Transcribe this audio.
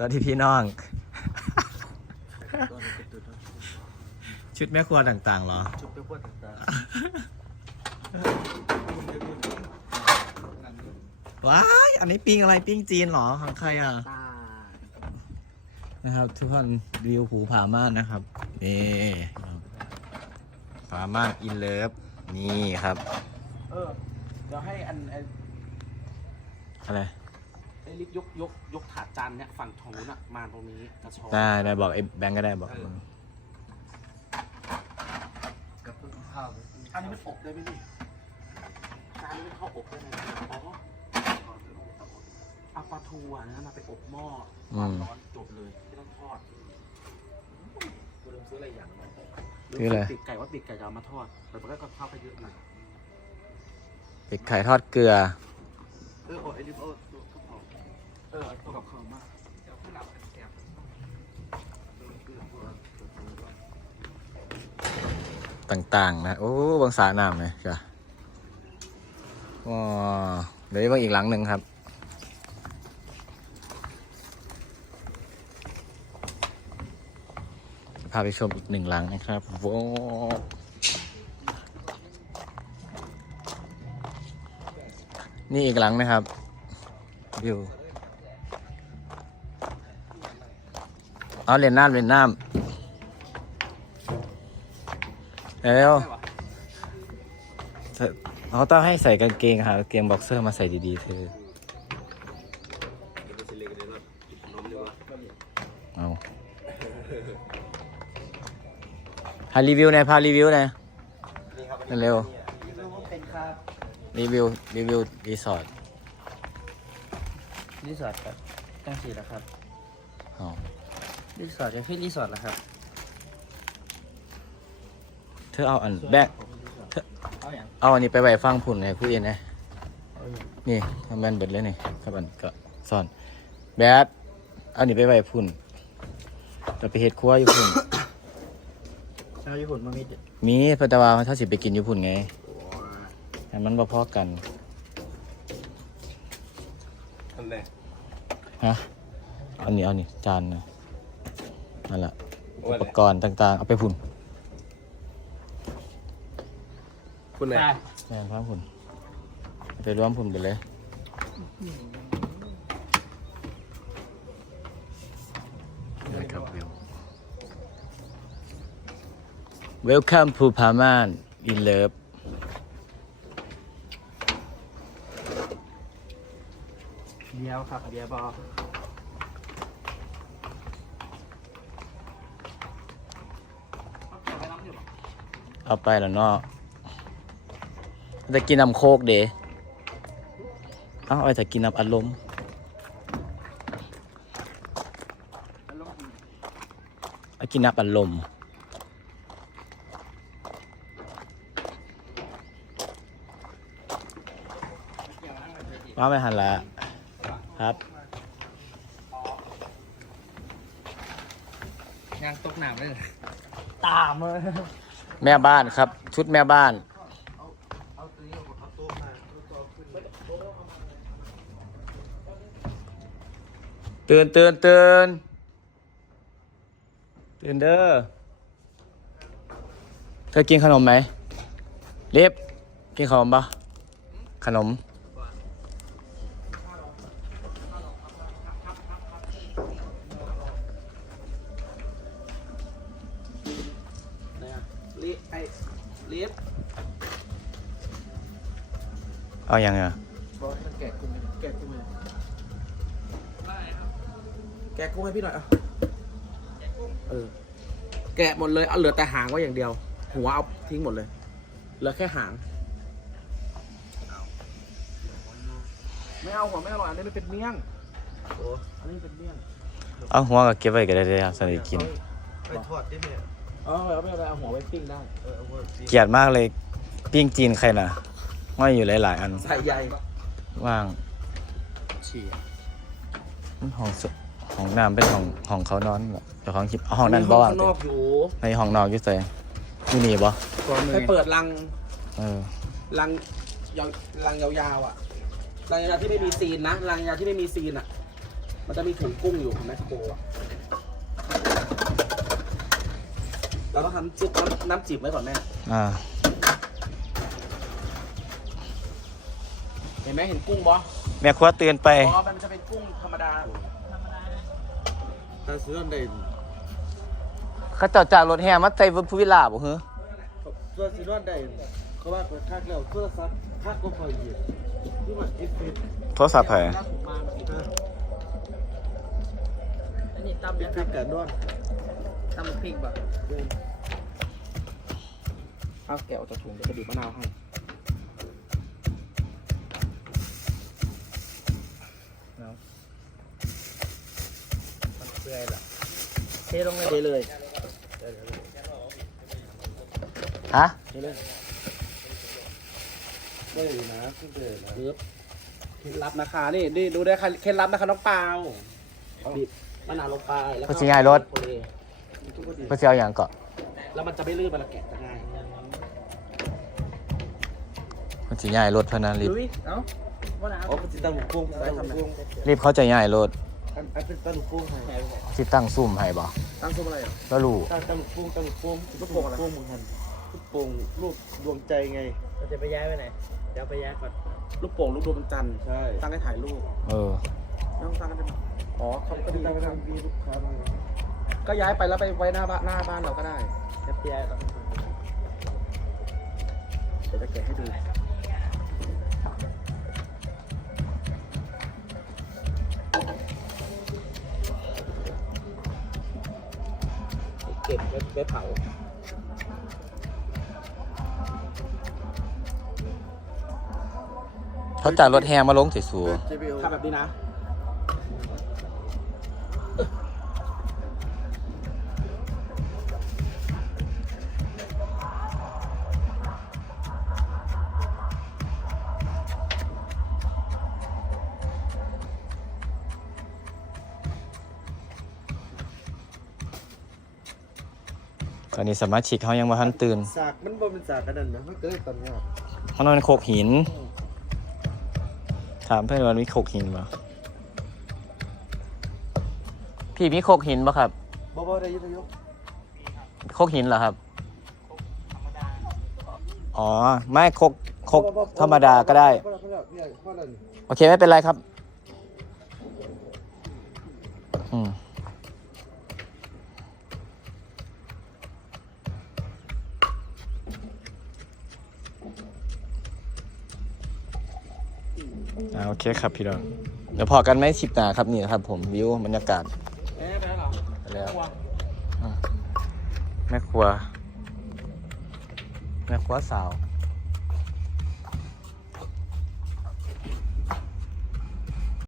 สวัสดีพี่น้อง ชุดแม่ครัวต่างๆเหรอ ชุดเปรี้ยวๆต่างว้าย อันนี้ปิ้งอะไรปิ้งจีนเหรอของใครอะ ๆตานะครับ ทุกคนวิวภูผาม่านนะครับ นี่ผาม่านอินเลิฟนี่ครับ เออ เดี๋ยวให้อันไอ้อะไรไอ้ ลิฟต์ยกยกยกถาดจานเนี่ยฝั่งทางนู้นอะมาตรงนี้กระชอนได้ได้บอกไอ้แบงก์ก็ได้บอกกับเพิ่งข้าวอันนี้มันอบได้ไหมนี่จานนี้มันเข้าอบได้ไหมอ๋อเอาปลาทูอะนะมาไปอบหม้อความร้อนจบเลยไม่ต้องทอดกูลืมซื้ออะไรอย่างหนึ่งคืออะไรปีกไก่ว่าปีกไก่จะเอามาทอดแต่มันก็กระเพราไปเยอะหน่อยเป็ดไข่ทอดเกลือ เออโอ้ไอ้ลิฟต์โอ้ อตัวกับเขามากต่างๆ นะ โอ้บางสาน้ำเลยจ้ะว้าวเดี๋ยวบางอีกหลังหนึ่งครับพาไปชมอีกหนึ่งหลังนะครับว้านี่อีกหลังนะครับวิว เอาเล่นน้ำเล่นน้ำเร็วเขาต้องให้ใส่กางเกงค่ะกางเกงบ็อกเซอร์มาใส่ดีๆเธอเอาพารีวิวหน่อยพารีวิวหน่อยเร็วเป็นครับรีวิวรีวิวรีสอร์ทรีสอร์ทครับตั้งสี่แล้วครับอ๋อ รีสอร์ทจะขึ้นรีสอร์ทแล้วครับเธอเอาอันแบกเอาอย่างเอาอันนี้ไปไว้ฟังผุ่นให้ผู้เอ็นนะเอาอย่างนี่ทำแบนเบิดเลยนี่ครับอันก็ซ่อน แบดเอานี่ไปไว้พุ่นจะไปเฮ็ดครัวอยู่พุ่น ชาวญี่ปุ่นมามีมีเพนแตะวาถ้าสิไปกินอยู่พุ่นไงแต่มันบ่พอกัน อันไหนฮะ เอานี่เอานี่จานนะ นั่นแหละอุปกรณ์ต่าง ๆ เอาไปพุ่นคุณไหนแม่นพังพุ่นเอาไปรวมพุ่นไปเลยนี่ครับวิว Welcome to Paman in love เดียวครับเดียวบอ เอาไปแล้วเนาะจะกินน้ำโคกเด๋เอาเอาแต่กินน้ำอัดลมเอากินน้ำอัดลมว่าไม่หันละครับงานตกหนามเลยตามเลย แม่บ้านครับ ชุดแม่บ้านตื่นเตือนเตือนตื่นเด้อเธอกินขนมไหมเรีบกินขนมปะขนม ลิฟเอาอยัางไงบอกให้มันแกะกุ้งให้แกะกุ้งให้แกะกุ้งให้พี่หน่อยอะเออ แกะหมดเลย เอาเหลือแต่หางไว้อย่างเดียว หัวเอาทิ้งหมดเลย เหลือแค่หาง ไม่เอาหัวไม่อร่อยอันนี้มันเป็นเมี่ยงโอ้อันนี้เป็นเมี่ยง เอาหัวก็เก็บไว้ก็ได้เลยครับสนิทกิน ไปทอดได้ไหม เออเอาไม่เป็นไรเอาหัวไว้ปิ้งได้เออเอาไว้สิเกลียดมากเลย ปิ้งจีนใครน่ะห้อยอยู่หลาย ๆ อัน ใส่ใหญ่ว่างฉี่ห้องสห้องน้ำเป็นห้องห้องเขานอนเหรอเจ้าของคลิปเอาห้องนั้นบ่ว่างข้างนอกอยู่ในห้องนอกอยู่ใส่ที่นี่บ่ไปเปิดรังเออรังยาวรังยาวๆอะรังยาวๆที่ไม่มีซีนนะรังยาวๆที่ไม่มีซีนอะ มันจะมีถุงกุ้งอยู่ของแมคโครอะ เราต้องทำจุ๊บน้ำน้ำจิบไว้ก่อนแม่ อ่า เห็นไหมเห็นกุ้งบอแม่ครัวเตือนไปอ๋อมันจะเป็นกุ้งธรรมดาถ้าซื้ออันใดเขาเจ้าจากรถแห่มาใส่บนภูวิลาบ่เหรอตัวซื้ออันใดเขาว่าเปิดคักแล้วโทรศัพท์คักก็พอเหยียบที่มันเอฟเฟกต์โทรศัพท์ไผถ้าผมมามันมีอันนี้ตำเอยัฟงเฟกต์กันด้วยตำพริกบ่ เอาแกะออกจากถุงเดี๋ยวจะบีบมะนาวให้มันเปื่อยล่ะเทลงเลยเทเลยฮะเทเลยได้อยู่นะขึ้นเดินนะปึ๊บเคล็ดลับนะคะนี่นี่ดูได้ค่ะเคล็ดลับนะคะน้องเปาบีบมะนาวลงไปแล้วก็เพื่อสิง่ายรสโคเลเพื่อสิเอาอย่างเกาะแล้วมันจะไม่ลื่นมันละแกะจะง่าย เพื่อ สิง่ายรถพะนันรีบลุยเอ้าว่าหนาวอ๋อเป็นตั้งหมูกุ้งตั้งหมูกุ้งรีบเข้าใจง่ายรถอันอันเป็นตั้งหมูกุ้งไงสิตั้งซุ่มให้บ่ตั้งซุปอะไรอะแล้วรู้ตั้งตั้งหมูกุ้งตั้งหมูกุ้งลูกโป่งอะไรลูกโป่งมึงหันลูกโป่งลูกดวงใจไง เราจะไปย้ายไปไหน เดี๋ยวไปย้ายก่อนลูกโป่งลูกดวงจันทร์ใช่ตั้งให้ถ่ายรูปเออ ไม่ต้องตั้งกันได้ไหมอ๋อเขาก็ก็ดีตั้งตั้งมีลูกค้ามาก็ย้ายไปแล้วไปไว้หน้าบ้านหน้าบ้านเราก็ได้เดี๋ยวไปย้ายก่อนเดี๋ยวจะแกะให้ดู เก็บไว้ไว้เผาเขาจากรถแห่มาลงสิสูเจเบลทำแบบนี้นะ ตอนนี้สมาชิกเขายังมาทันตื่นสากมันบ่เป็นสากกันนั่นนะมันเกิดตอนเนี้ยมันนอนโคกหิน ถามเพื่อนว่ามีโคกหินบ่พี่มีโคกหินบ่ครับบ่บ่ได้ยุติยกโคกหินเหรอครับอ๋อไม่โคกโคกธรรมดาก็ได้พ่อพ่อเนี่ยพ่อนั่นโอเคไม่เป็นไรครับ อืมอ่าโอ เคครับพี่น้องเดี๋ยวพอกันไหมสิบนาครับนี่นะครับ ผมวิวบรรยากาศเอ๊ะไปแล้วเหรอไปแล้วแม่ครัวแม่ครัวสาว